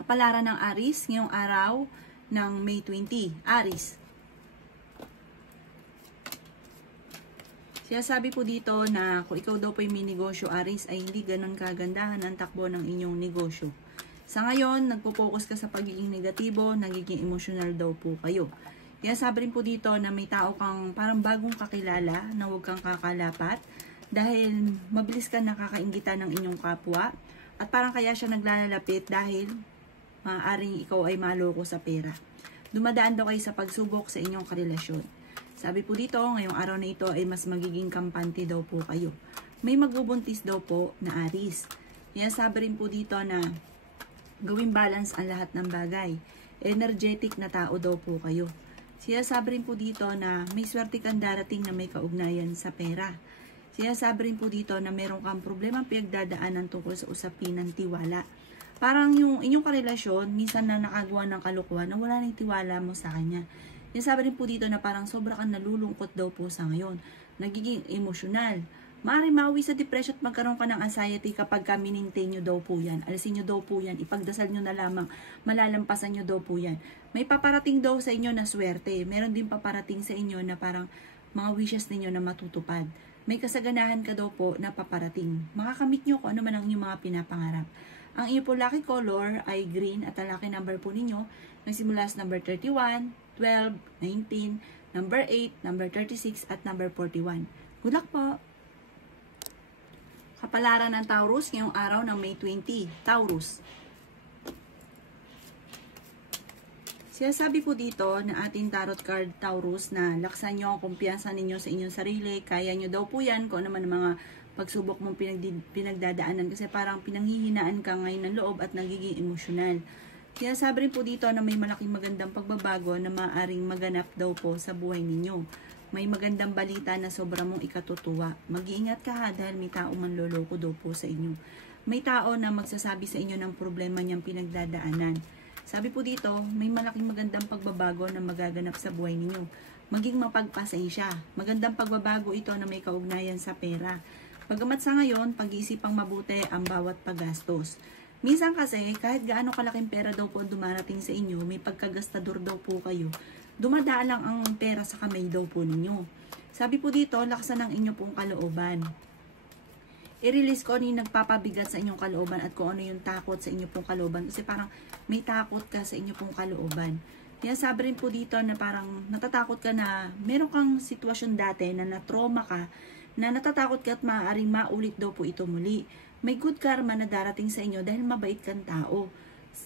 Kapalaran ng Aries ngayong araw ng May 20. Aries. Sabi po dito na kung ikaw daw po yung may negosyo, Aries, ay hindi ganun kagandahan ang takbo ng inyong negosyo. Sa ngayon, nagpo-focus ka sa pagiging negatibo, nagiging emotional daw po kayo. Kaya sabi rin po dito na may tao kang parang bagong kakilala na huwag kang kakalapat dahil mabilis ka nakakaingitan ng inyong kapwa at parang kaya siya naglalapit dahil maaaring ikaw ay maloko sa pera. Dumadaan daw kayo sa pagsubok sa inyong karelasyon. Sabi po dito, ngayong araw na ito ay mas magiging kampante daw po kayo. May magbubuntis daw po na Aries. Kaya sabi rin po dito na gawing balance ang lahat ng bagay. Energetic na tao daw po kayo. Siya sabi rin po dito na may swerte kang darating na may kaugnayan sa pera. Siya sabi rin po dito na meron kang problema pinagdadaanan tungkol sa usapin ng tiwala. Parang yung inyong karelasyon, minsan na nakagawa ng kalokohan na wala nang tiwala mo sa kanya. Yan sabi rin po dito na parang sobra kang nalulungkot daw po sa ngayon. Nagiging emosyonal. Maaaring mauwi sa depression at magkaroon ka ng anxiety kapag minintay nyo daw po yan. Alisin nyo daw po yan. Ipagdasal nyo na lamang. Malalampasan nyo daw po yan. May paparating daw sa inyo na swerte. Meron din paparating sa inyo na parang mga wishes ninyo na matutupad. May kasaganahan ka daw po na paparating. Makakamit nyo kung ano man ang inyong mga pinapangarap. Ang inyong po lucky color ay green at ang lucky number po ninyo nagsimula sa number 31, 12, 19, number 8, number 36, at number 41. Good luck po! Kapalaran ng Taurus ngayong araw ng May 20. Taurus. Sabi po dito na ating tarot card Taurus na laksan nyo ang kumpiyansa ninyo sa inyong sarili. Kaya nyo daw po yan kung ano man ang mga pagsubok mong pinagdadaanan kasi parang pinanghihinaan ka ngayon ng loob at nagiging emosyonal. Kaya sabi rin po dito na may malaking magandang pagbabago na maaaring maganap daw po sa buhay ninyo. May magandang balita na sobra mong ikatutuwa. Mag-iingat ka ha dahil may tao manloloko daw po sa inyo. May tao na magsasabi sa inyo ng problema niyang pinagdadaanan. Sabi po dito, may malaking magandang pagbabago na magaganap sa buhay ninyo. Maging mapagpasensya. Magandang pagbabago ito na may kaugnayan sa pera. Bagamat sa ngayon, pag-iisipang mabuti ang bawat paggastos. Minsan kasi, kahit gaano kalaking pera daw po dumarating sa inyo, may pagkagastador daw po kayo, dumadaan lang ang pera sa kamay daw po ninyo. Sabi po dito, laksan ang inyo pong kalooban. I-release ko ano yung nagpapabigat sa inyong kalooban at kung ano yung takot sa inyo pong kalooban. Kasi parang may takot ka sa inyo pong kalooban. Kaya sabi rin po dito na parang natatakot ka na meron kang sitwasyon dati na na-trauma ka, na natatakot ka at maaaring maulit daw po ito muli. May good karma na darating sa inyo dahil mabait kang tao.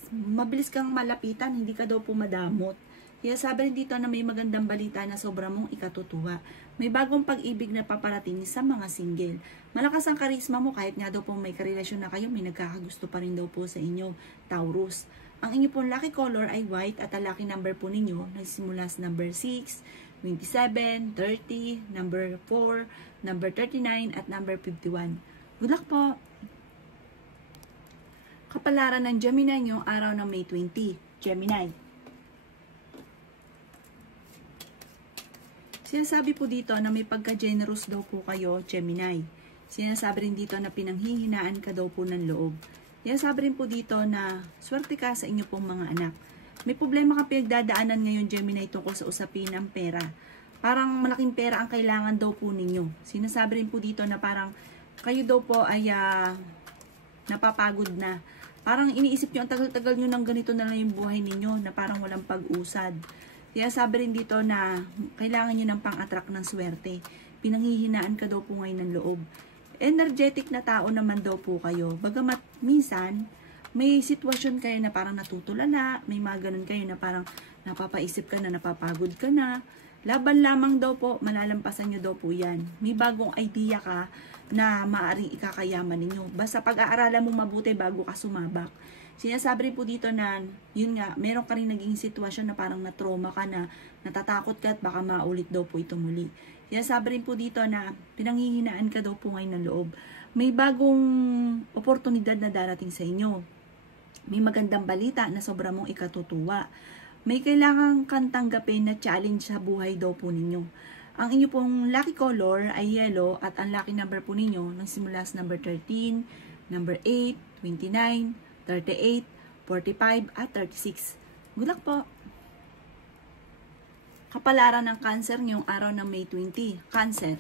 Mabilis kang malapitan, hindi ka daw po madamot. Kaya sabi rin dito na may magandang balita na sobra mong ikatutuwa. May bagong pag-ibig na paparating sa mga single. Malakas ang karisma mo kahit nga daw po may karelasyon na kayo, may nagkakagusto pa rin daw po sa inyo, Taurus. Ang inyo pong lucky color ay white at ang lucky number po ninyo nagsimula sa number 6, 27, 30, number 4, number 39, at number 51. Good luck po! Kapalaran ng Gemini ngayong araw ng May 20. Gemini. Sinasabi po dito na may pagka-generous daw po kayo, Gemini. Sinasabi rin dito na pinanghihinaan ka daw po ng loob. Sinasabi rin po dito na swerte ka sa inyo pong mga anak. May problema ka pinagdadaanan ngayon, Gemini, tungkol sa usapin ng pera. Parang malaking pera ang kailangan daw po ninyo. Sinasabi rin po dito na parang kayo daw po ay napapagod na. Parang iniisip nyo, ang tagal-tagal nyo ng ganito na lang yung buhay ninyo na parang walang pag-usad. Kaya sabi rin dito na kailangan nyo ng pang-attract ng swerte. Pinanghihinaan ka daw po ngayon ng loob. Energetic na tao naman daw po kayo. Bagamat minsan, may sitwasyon kayo na parang natutulala, may mga ganun kayo na parang napapaisip ka na, napapagod ka na. Laban lamang daw po, malalampasan nyo daw po yan. May bagong idea ka na maaaring ikakayaman ninyo. Basta pag-aaralan mo mabuti bago ka sumabak. Sinasabi rin po dito na, yun nga, meron ka rin naging sitwasyon na parang na-trauma ka na, natatakot ka at baka maulit daw po ito muli. Sinasabi rin po dito na pinanghihinaan ka daw po ngayon ng loob. May bagong oportunidad na darating sa inyo. May magandang balita na sobra mong ikatutuwa. May kailangan kang tanggapin na challenge sa buhay daw po ninyo. Ang inyo pong lucky color ay yellow at ang lucky number po ninyo nagsimula sa number 13, number 8, 29, 38, 45, at 36. Good luck po! Kapalaran ng Cancer ngayong araw ng May 20. Cancer.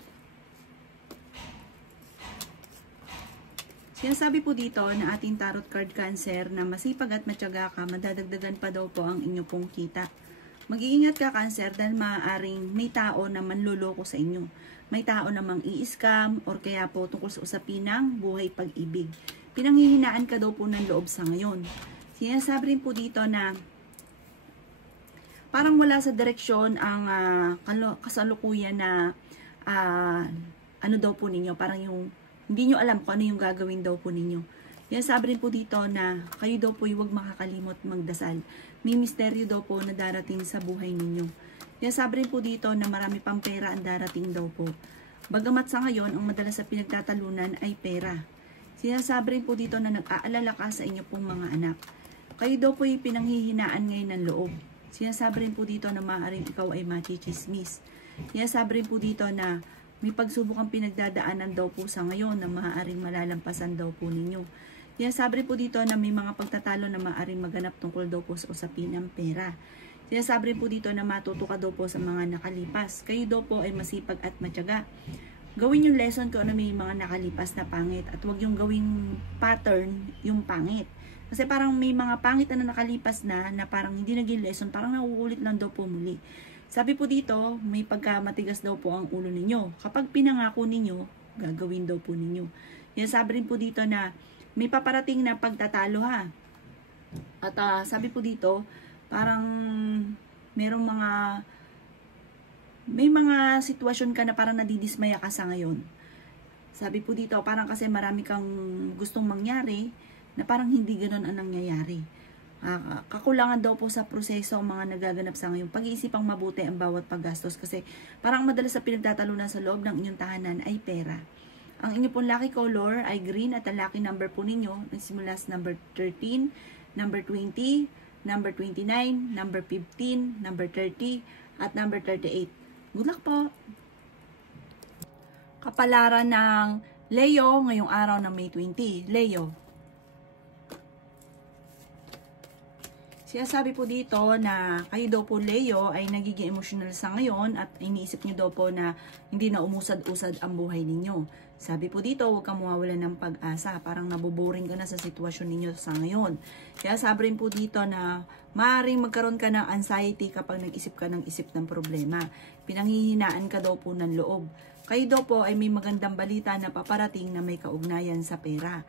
Sinasabi po dito na ating tarot card Cancer na masipag at matyaga ka, madadagdagan pa daw po ang inyo pong kita. Mag-iingat ka Cancer dahil maaaring may tao na manloloko sa inyo. May tao na mang-i-scam or kaya po tungkol sa usapin ng buhay pag-ibig. Pinanghihinaan ka daw po ng loob sa ngayon. Sinasabi rin po dito na parang wala sa direksyon ang kasalukuyan na ano daw po ninyo. Parang yung hindi nyo alam kung ano yung gagawin daw po ninyo. Sinasabi rin po dito na kayo daw po huwag makakalimot magdasal. May misteryo daw po na darating sa buhay ninyo. Sinasabi rin po dito na marami pang pera ang darating daw po. Bagamat sa ngayon, ang madalas sa pinagtatalunan ay pera. Sinasabi rin po dito na nag-aalala ka sa inyo pong mga anak. Kayo daw po yung pinanghihinaan ngayon ng loob. Sinasabi rin po dito na maaaring ikaw ay machichismis. Sinasabi rin po dito na may pagsubok ang pinagdadaanan daw po sa ngayon na maaaring malalampasan daw po ninyo. Sinasabi rin po dito na may mga pagtatalo na maaaring maganap tungkol daw po sa usapin ng pera. Sinasabi rin po dito na matuto ka daw po sa mga nakalipas. Kayo daw po ay masipag at matyaga. Gawin yung lesson kung ano may mga nakalipas na pangit at huwag yung gawing pattern yung pangit. Kasi parang may mga pangit na nakalipas na parang hindi naging lesson, parang nauulit lang daw po muli. Sabi po dito, may pagkamatigas daw po ang ulo ninyo. Kapag pinangako ninyo, gagawin daw po ninyo. Sinasabi rin po dito na may paparating na pagtatalo ha. At sabi po dito, parang may mga sitwasyon ka na parang nadidismaya ka sa ngayon. Sabi po dito, parang kasi marami kang gustong mangyari na parang hindi ganoon ang nangyayari. Kakulangan daw po sa proseso ang mga nagaganap sa ngayon. Pag-iisipang mabuti ang bawat paggastos kasi parang madalas sa pinagtatalunan sa loob ng inyong tahanan ay pera. Ang inyo pong lucky color ay green at ang lucky number po ninyo nagsimula sa number 13, number 20, number 29, number 15, number 30, at number 38. Good luck po! Kapalaran ng Leo ngayong araw ng May 20. Leo. Sinasabi po dito na kayo daw po Leo ay nagiging emotional sa ngayon at iniisip nyo daw po na hindi na umusad-usad ang buhay ninyo. Sabi po dito, huwag kang mawawalan ng pag-asa. Parang naboboring ka na sa sitwasyon ninyo sa ngayon. Kaya sabi rin po dito na maaaring magkaroon ka ng anxiety kapag nag-isip ka ng isip ng problema. Pinanghihinaan ka daw po ng loob. Kayo daw po ay may magandang balita na paparating na may kaugnayan sa pera.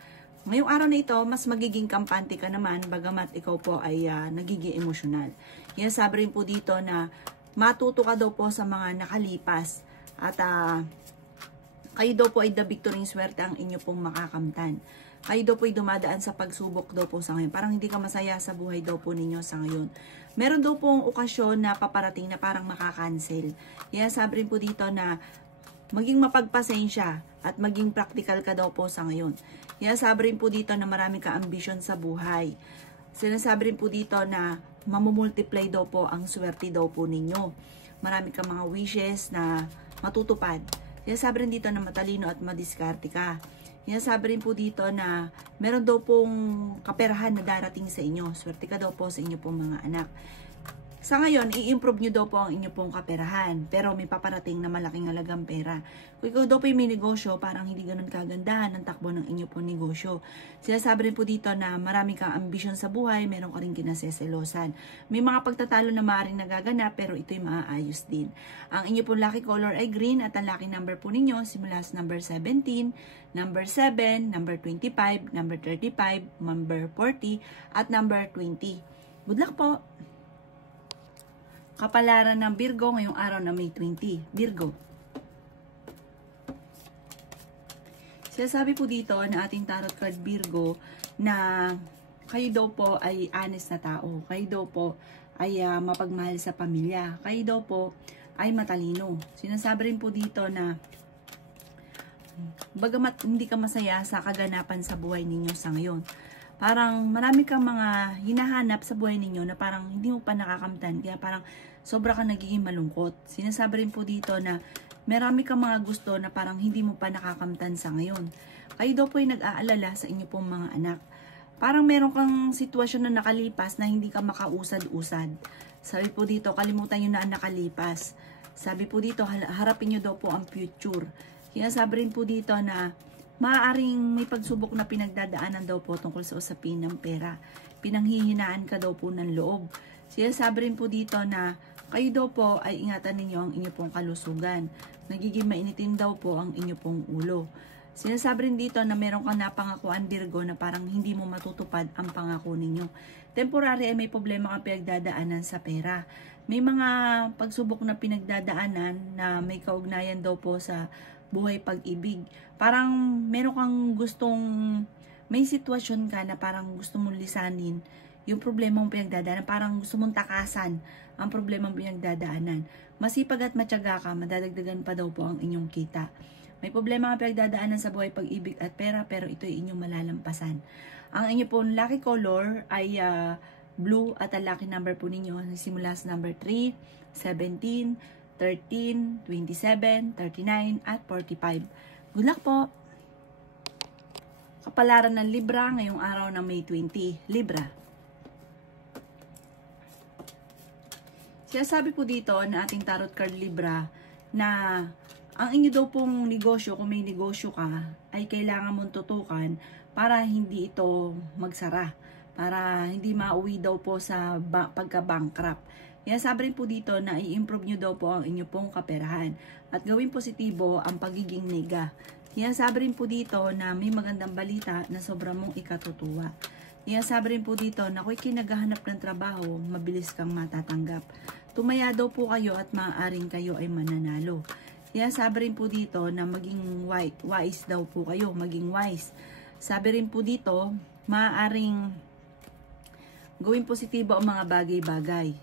Ngayong araw na ito, mas magiging kampante ka naman bagamat ikaw po ay nagiging emosyonal. Kaya sabi rin po dito na matuto ka daw po sa mga nakalipas at kayo daw po ay the victory swerte ang inyo pong makakamtan. Kayo daw po ay dumadaan sa pagsubok daw po sa ngayon. Parang hindi ka masaya sa buhay daw po ninyo sa ngayon. Meron daw pong okasyon na paparating na parang makakancel. Kaya sabi rin po dito na maging mapagpasensya at maging practical ka daw po sa ngayon. Kaya sabi rin po dito na marami ka ambisyon sa buhay. Sinasabi rin po dito na mamumultiply daw po ang swerte daw po ninyo. Marami ka mga wishes na matutupad. Sinasabi rin dito na matalino at madiskarte ka. Sinasabi rin po dito na meron daw pong kaperahan na darating sa inyo. Swerte ka daw po sa inyo pong mga anak. Sa ngayon, i-improve nyo daw po ang inyo pong kaperahan. Pero may paparating na malaking halagang pera. Kung ikaw daw po may negosyo, parang hindi ganun kagandahan ang takbo ng inyo pong negosyo. Sinasabi rin po dito na marami kang ambisyon sa buhay, meron ka rin kinaseselosan. May mga pagtatalo na maaaring nagaganap, pero ito'y maaayos din. Ang inyo pong lucky color ay green at ang lucky number po ninyo simula sa number 17, number 7, number 25, number 35, number 40, at number 20. Good luck po! Kapalaran ng Virgo ngayong araw na May 20. Virgo. Sinasabi po dito na ating tarot card Virgo na kayo daw po ay honest na tao. Kayo daw po ay mapagmahal sa pamilya. Kayo daw po ay matalino. Sinasabi rin po dito na bagamat hindi ka masaya sa kaganapan sa buhay ninyo sa ngayon, parang marami kang mga hinahanap sa buhay ninyo na parang hindi mo pa nakakamtan. Kaya parang sobra ka nagiging malungkot. Sinasabi rin po dito na marami kang mga gusto na parang hindi mo pa nakakamtan sa ngayon. Kayo daw po ay nag-aalala sa inyo pong mga anak. parang meron kang sitwasyon na nakalipas na hindi ka makausad-usad. Sabi po dito, kalimutan nyo na ang nakalipas. Sabi po dito, harapin nyo daw po ang future. Kaya sabi rin po dito na maaaring may pagsubok na pinagdadaanan daw po tungkol sa usapin ng pera. Pinanghihinaan ka daw po ng loob. Kaya sabi rin po dito na kayo daw po ay ingatan ninyo ang inyo pong kalusugan. Nagiging mainitin daw po ang inyo pong ulo. Sinasabi rin dito na meron kang napangakuan, Virgo, na parang hindi mo matutupad ang pangako ninyo. Temporary ay may problema kang pinagdadaanan sa pera. May mga pagsubok na pinagdadaanan na may kaugnayan daw po sa buhay pag-ibig. Parang meron kang gustong, may sitwasyon ka na parang gusto mong lisanin yung problema mong pinagdadaanan. Parang gusto mong takasan ang problema mong pinagdadaanan. Masipag at matyaga ka, madadagdagan pa daw po ang inyong kita. May problema ka pinagdadaanan sa buhay pag-ibig at pera, pero ito ay inyong malalampasan. Ang inyo pong lucky color ay blue at ang lucky number po ninyo simula sa number 3, 17, 13, 27, 39 at 45. Good luck po! Kapalaran ng Libra ngayong araw ng May 20. Libra. Sinasabi po dito na ating tarot card Libra na ang inyo daw pong negosyo, kung may negosyo ka, ay kailangan mong tutukan para hindi ito magsara. Para hindi mauwi daw po sa pagka-bankrupt. Kaya sabi rin po dito na i-improve nyo daw po ang inyo pong kaperahan. At gawin positibo ang pagiging nega. Kaya sabi rin po dito na may magandang balita na sobrang mong ikatutuwa. Kaya sabi rin po dito na kung kinaghahanap ng trabaho, mabilis kang matatanggap. Tumaya daw po kayo at maaaring kayo ay mananalo. Kaya sabi rin po dito na maging wise daw po kayo, maging wise. Sabi rin po dito, maaaring gawin positibo ang mga bagay-bagay.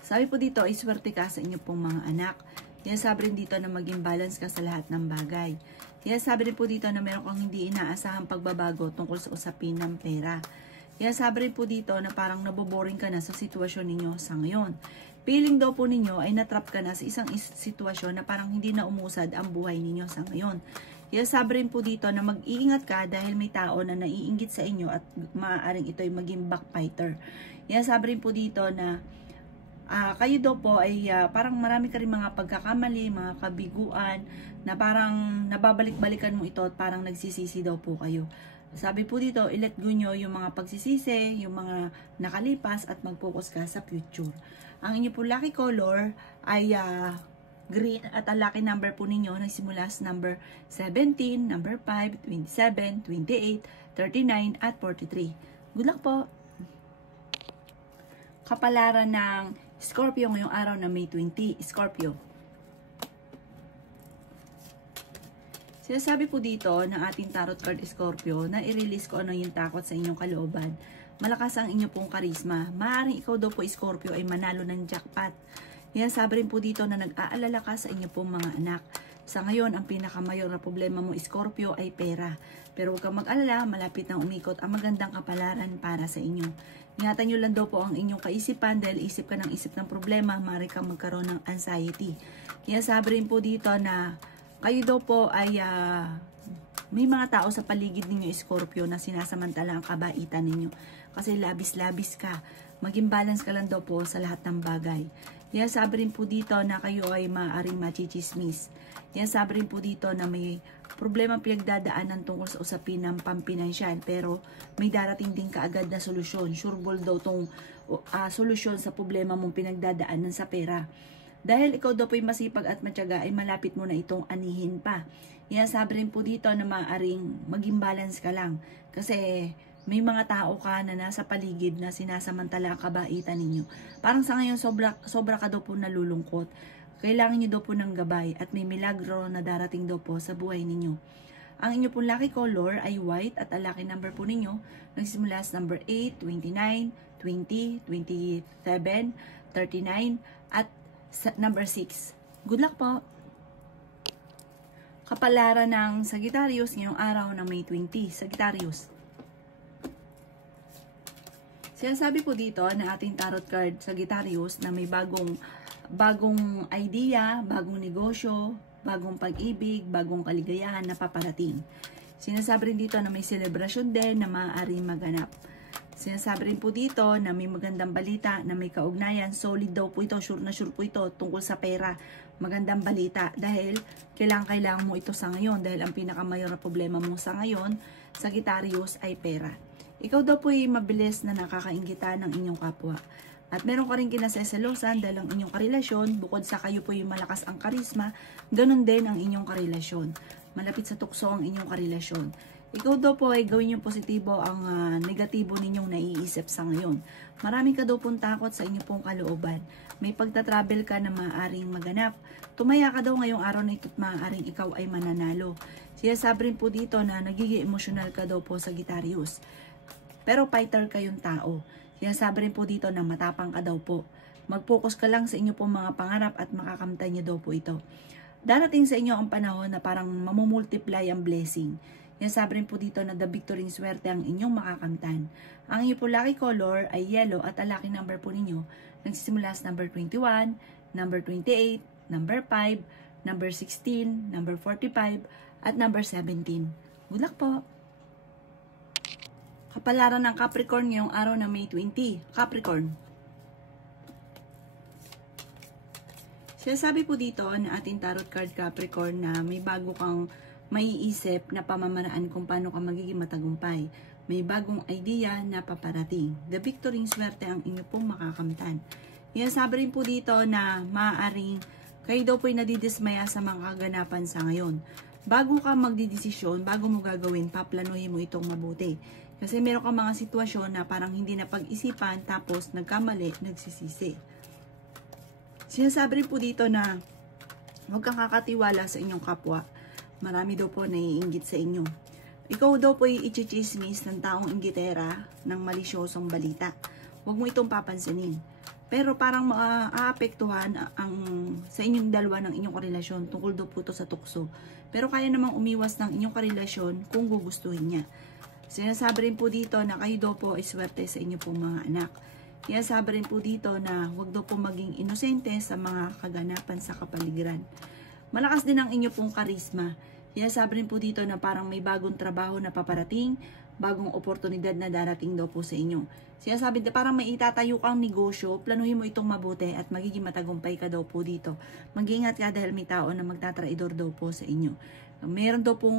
Sabi po dito, iswerte ka sa inyo pong mga anak. Kaya sabi rin dito na maging balance ka sa lahat ng bagay. Kaya sabi rin po dito na meron kang hindi inaasahang pagbabago tungkol sa usapin ng pera. Kaya sabi rin po dito na parang naboboring ka na sa sitwasyon ninyo sa ngayon. Feeling daw po ninyo ay natrap ka na sa isang sitwasyon na parang hindi na umusad ang buhay ninyo sa ngayon. Kaya sabi rin po dito na mag-iingat ka dahil may tao na naiinggit sa inyo at maaaring ito ay maging backbiter. Kaya sabi rin po dito na kayo daw po ay parang marami ka rin mga pagkakamali, mga kabiguan na parang nababalik-balikan mo ito at parang nagsisisi daw po kayo. Sabi po dito, i-let go nyo yung mga pagsisisi, yung mga nakalipas at mag-focus ka sa future. Ang inyo po lucky color ay green at ang lucky number po ninyo nagsimula sa number 17, number 5, 27, 28, 39 at 43. Good luck po! Kapalaran ng Scorpio ngayong araw na May 20. Scorpio. Sinasabi po dito ng ating tarot card Scorpio na i-release ko ano yung takot sa inyong kalooban. Malakas ang inyo pong karisma. Maaaring ikaw daw po Scorpio ay manalo ng jackpot. Kaya sabi rin po dito na nag-aalala ka sa inyo pong mga anak. Sa ngayon, ang pinakamayor na problema mo Scorpio ay pera. Pero huwag kang mag-alala, malapit nang umikot ang magandang kapalaran para sa inyo. Ingatan nyo lang daw po ang inyong kaisipan dahil isip ka ng isip ng problema, maaari kang magkaroon ng anxiety. Kaya sabi rin po dito na kayo daw po ay may mga tao sa paligid ninyo Scorpio na sinasamantala ang kabaitan ninyo. Kasi labis-labis ka. Maging balance ka lang daw po sa lahat ng bagay. Kaya sabi rin po dito na kayo ay maaaring machichismis. Kaya sabi rin po dito na may problema pinagdadaanan tungkol sa usapin ng pampinansyal. Pero may darating din kaagad na solusyon. Sureball daw tong solusyon sa problema mong pinagdadaanan sa pera. Dahil ikaw daw po ay masipag at matyaga ay malapit mo na itong anihin pa. Kaya sabi rin po dito na maaaring maging balance ka lang. Kasi may mga tao ka na nasa paligid na sinasamantala ang kabaitan ninyo. Parang sa ngayon sobra ka daw po nalulungkot. Kailangan nyo daw po ng gabay at may milagro na darating daw po sa buhay ninyo. Ang inyo pong lucky color ay white at ang lucky number po ninyo nagsimula sa number 8, 29, 20, 27, 39 at number 6. Good luck po! Kapalaran ng Sagittarius ngayong araw ng May 20. Sagittarius. Sinasabi po dito na ating tarot card Sagittarius na may bagong idea, bagong negosyo, bagong pag-ibig, bagong kaligayahan na paparating. Sinasabi rin dito na may selebrasyon din na maaaring maganap. Sinasabi rin po dito na may magandang balita na may kaugnayan. Solid daw po ito, sure na sure po ito tungkol sa pera. Magandang balita dahil kailangan mo ito sa ngayon dahil ang pinakamayor na problema mo sa ngayon, Sagittarius, ay pera. Ikaw daw po ay mabilis na nakakainggitan ng inyong kapwa. At meron ka rin kinaseselosan dahil ang inyong karelasyon, bukod sa kayo po yung malakas ang karisma, ganun din ang inyong karelasyon. Malapit sa tukso ang inyong karelasyon. Ikaw daw po ay gawin yung positibo ang negatibo ninyong naiisip sa ngayon. Marami ka daw pong takot sa inyong pong kalooban. May pagtatravel ka na maaaring maganap. Tumaya ka daw ngayong araw na ito at maaaring ikaw ay mananalo. Sinasabi rin po dito na nagiging emosyonal ka daw po, Sagittarius. Pero fighter kayong tao. Sinasabi rin po dito na matapang ka daw po. Mag-focus ka lang sa inyong pong mga pangarap at makakamtan niyo daw po ito. Darating sa inyo ang panahon na parang mamumultiply ang blessing. Sinasabi rin po dito na the victory swerte ang inyong makakamtan. Ang inyong po lucky color ay yellow at ang lucky number po ninyo nagsisimula sa number 21, number 28, number 5, number 16, number 45, at number 17. Good luck po! Kapalaran ng Capricorn ngayong araw na May 20. Capricorn. Sinasabi po dito na ating tarot card Capricorn na may bago kang maiisip na pamamaraan kung paano ka magiging matagumpay. May bagong idea na paparating. The victory swerte ang inyo pong makakamtan. Sinasabi rin po dito na maaaring kayo daw po'y nadidismaya sa mga kaganapan sa ngayon. Bago ka magdidesisyon, bago mo gagawin, paplanuhin mo itong mabuti. Kasi meron ka mga sitwasyon na parang hindi na pag-isipan tapos nagkamali, nagsisisi. Sinasabi rin po dito na huwag kang kakatiwala sa inyong kapwa. Marami daw po naiinggit sa inyo. Ikaw daw po i-chismis ng taong inggitera ng malisyosong balita. Huwag mo itong papansinin. Pero parang maapektuhan ang sa inyong dalawa ng inyong karelasyon tungkol daw po ito sa tukso. Pero kaya namang umiwas ng inyong karelasyon kung gugustuhin niya. Sinasabi rin po dito na kayo daw po ay swerte sa inyong pong mga anak. Sinasabi rin po dito na huwag daw po maging inosente sa mga kaganapan sa kapaligiran. Malakas din ang inyo pong karisma. Sinasabi rin po dito na parang may bagong trabaho na paparating, bagong oportunidad na darating daw po sa inyo. Sinasabi din parang may itatayo kang negosyo, planuhin mo itong mabuti at magiging matagumpay ka daw po dito. Mag-ingat ka dahil may tao na magtatraidor daw po sa inyo. Meron daw pong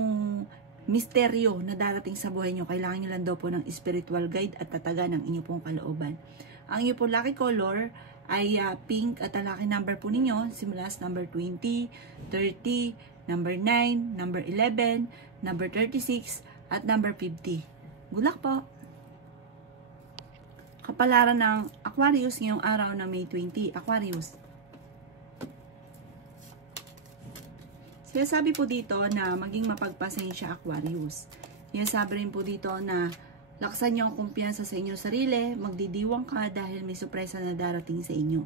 misteryo na darating sa buhay nyo. Kailangan nyo lang daw po ng spiritual guide at tataga ng inyo pong kalooban. Ang inyo pong lucky color ay pink at ang lucky number po ninyo simula sa number 20, 30, number 9, number 11, number 36, at number 50. Good luck po! Kapalaran ng Aquarius ngayong araw na May 20. Aquarius. Sinasabi po dito na maging mapagpasensya Aquarius. Sinasabi rin po dito na laksan nyo ang kumpiyansa sa inyong sarili, magdidiwang ka dahil may sorpresa na darating sa inyo.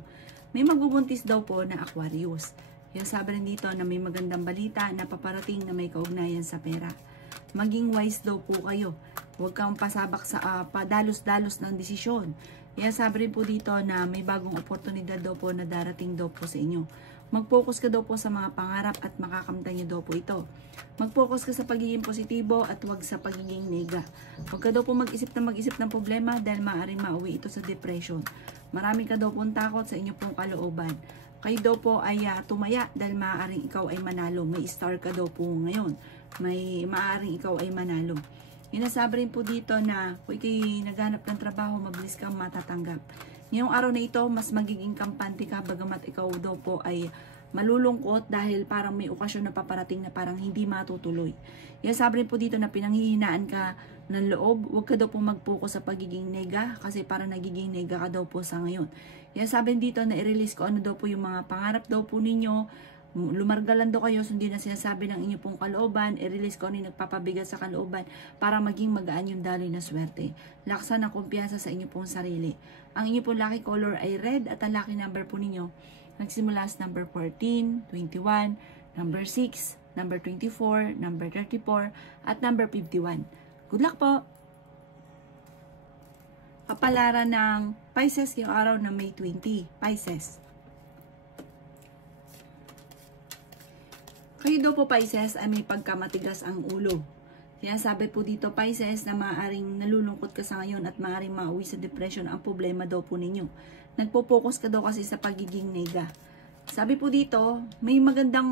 May magbubuntis daw po na Aquarius. Sinasabi rin dito na may magandang balita na paparating na may kaugnayan sa pera. Maging wise daw po kayo. Huwag kang pasabak sa padalos-dalos ng desisyon. Sinasabi rin po dito na may bagong oportunidad daw po na darating daw po sa inyo. Mag-focus ka daw po sa mga pangarap at makakamtan niyo daw po ito. Mag-focus ka sa pagiging positibo at huwag sa pagiging nega. Huwag ka daw po mag-isip ng problema dahil maaaring mauwi ito sa depression. Marami ka daw pong takot sa inyo pong kalooban. Kayo daw po ay tumaya dahil maaaring ikaw ay manalo. May star ka daw po ngayon. Maaaring ikaw ay manalo. Inasabi rin po dito na kung ikay naghanap ng trabaho, mabilis kang matatanggap. Ngayong araw na ito, mas magiging kampante ka bagamat ikaw daw po ay malulungkot dahil parang may okasyon na paparating na parang hindi matutuloy. Sabi rin po dito na pinanghihinaan ka ng loob, huwag ka daw po mag-focus sa pagiging nega kasi parang nagiging nega ka daw po sa ngayon. Sabi dito na i-release ko ano daw po yung mga pangarap daw po ninyo, lumargalan daw kayo, sundin na sinasabi ng inyo pong kalooban, i-release ko ano yung nagpapabigat sa kalooban para maging magaan yung daloy na swerte. Laksan ang kumpiyansa sa inyo pong sarili. Ang inyo pong lucky color ay red at ang lucky number po ninyo nagsimula sa number 14, 21, number 6, number 24, number 34, at number 51. Good luck po! Kapalaran ng Pisces yung araw na May 20. Pisces. Kayo daw po Pisces ay may pagkamatigas ang ulo. Kaya sabi po dito, Pisces, na maaaring nalulungkot ka sa ngayon at maaaring mauwi sa depression. Ang problema daw po ninyo, nagpo-focus ka daw kasi sa pagiging nega. Sabi po dito, may magandang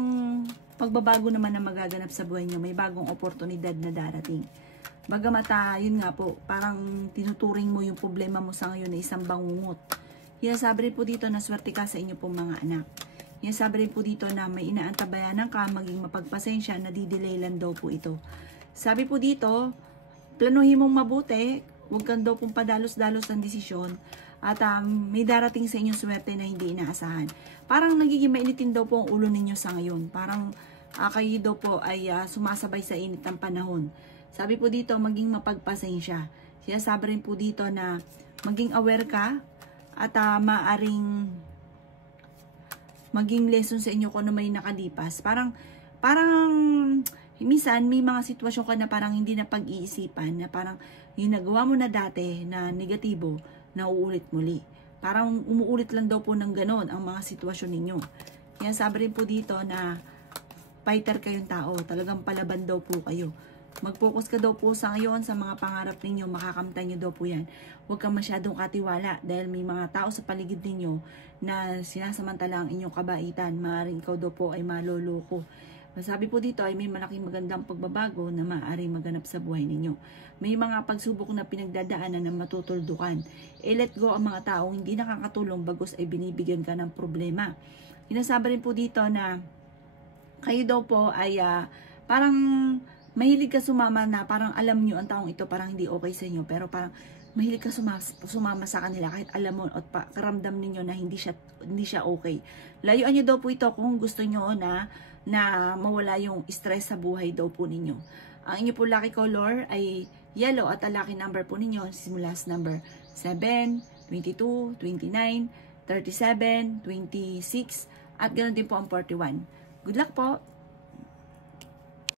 pagbabago naman na magaganap sa buhay nyo. May bagong oportunidad na darating. Bagamat, yun nga po, parang tinuturing mo yung problema mo sa ngayon na isang bangungot. Kaya sabi rin po dito na swerte ka sa inyo pong mga anak. Kaya sabi rin po dito na may inaantabayanan ka, maging mapagpasensya, nadidelay lang daw po ito. Sabi po dito, planuhin mong mabuti, huwag kang daw pong padalos-dalos ng desisyon, at may darating sa inyong swerte na hindi inaasahan. Parang nagiging mainitin daw po ang ulo ninyo sa ngayon. Parang kayo daw po ay sumasabay sa init ng panahon. Sabi po dito, maging mapagpasensya. Kaya sabi rin po dito na maging aware ka at maaring maging lesson sa inyo kung ano may nakalipas. Parang minsan may mga sitwasyon ka na parang hindi na pag-iisipan, na parang yung nagawa mo na dati na negatibo, na uulit muli. Parang umuulit lang daw po ng ganon ang mga sitwasyon ninyo. Kaya sabi rin po dito na fighter kayong tao, talagang palaban daw po kayo. Mag-focus ka daw po sa ngayon sa mga pangarap ninyo, makakamtan nyo daw po yan. Huwag kang masyadong katiwala dahil may mga tao sa paligid ninyo na sinasamantala ang inyong kabaitan. Maaaring ikaw daw po ay maloloko. Masabi po dito ay may malaking magandang pagbabago na maaaring maganap sa buhay ninyo. May mga pagsubok na pinagdadaanan na matutuldukan. Let go ang mga taong hindi nakakatulong bagos ay binibigyan ka ng problema. Sinasabi rin po dito na kayo daw po ay parang mahilig ka sumama na parang alam nyo ang taong ito parang hindi okay sa inyo, pero parang mahilig ka sumama sa kanila kahit alam mo at karamdam ninyo na hindi siya okay. Layuan nyo daw po ito kung gusto nyo na mawala yung stress sa buhay daw po ninyo. Ang inyo po lucky color ay yellow at ang lucky number po ninyo simula sa number 7, 22, 29, 37, 26 at ganoon din po ang 41. Good luck po!